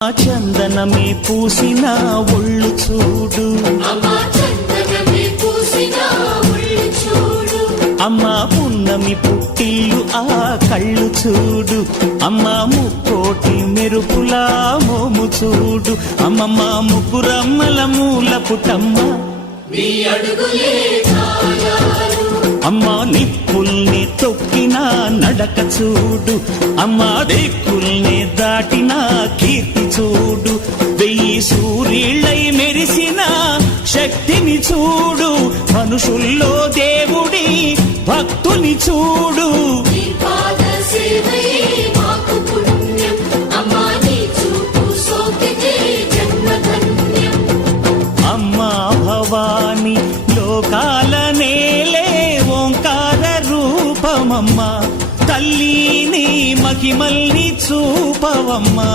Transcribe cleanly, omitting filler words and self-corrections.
చందనమే పూసిన ఒళ్ళు చూడు, అమ్మా పున్నమి పుట్టిల్లు ఆ కళ్ళు చూడు, అమ్మా ముక్కోటి మెరుపులా మోము చూడు, అమ్మమ్మ ముగ్గురమ్మల మూల పుటమ్మ అమ్మా నిప్పుల్ని తొక్కిన నడక చూడు, అమ్మా దిక్కుల్ని దాటిన కీర్తి చూడు, 1000 సూర్యుళ్ళై మెరిసిన శక్తిని చూడు, మనుషుల్లో దేవుడి భక్తుని చూడు. అమ్మా భవాని లోకాల నేలే ఓంకార రూపమమ్మా, తల్లిని మహిమల్ని చూపవమ్మా.